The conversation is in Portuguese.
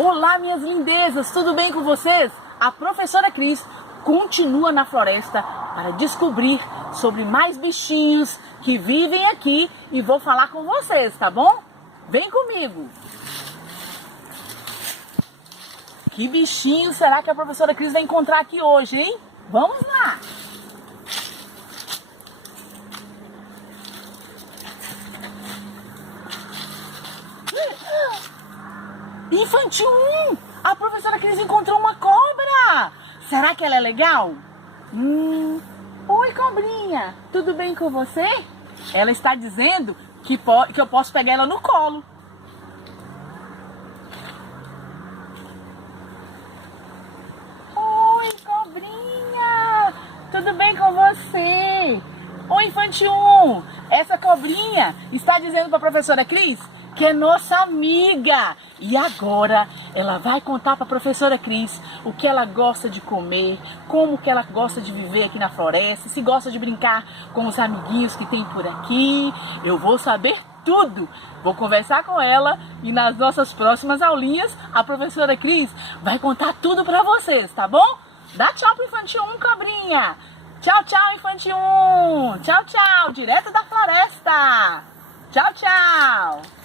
Olá, minhas lindezas, tudo bem com vocês? A professora Cris continua na floresta para descobrir sobre mais bichinhos que vivem aqui e vou falar com vocês, tá bom? Vem comigo! Que bichinho será que a professora Cris vai encontrar aqui hoje, hein? Vamos lá! Infantil 1! A professora Cris encontrou uma cobra! Será que ela é legal? Oi, cobrinha! Tudo bem com você? Ela está dizendo que eu posso pegar ela no colo. Oi, cobrinha! Tudo bem com você? Oi, Infantil 1! Essa cobrinha está dizendo para a professora Cris que é nossa amiga. E agora ela vai contar para a professora Cris o que ela gosta de comer, como que ela gosta de viver aqui na floresta, se gosta de brincar com os amiguinhos que tem por aqui. Eu vou saber tudo. Vou conversar com ela e nas nossas próximas aulinhas a professora Cris vai contar tudo para vocês, tá bom? Dá tchau pro Infantil 1, cobrinha. Tchau, tchau, Infantil 1. Tchau, tchau, direto da floresta. Tchau, tchau.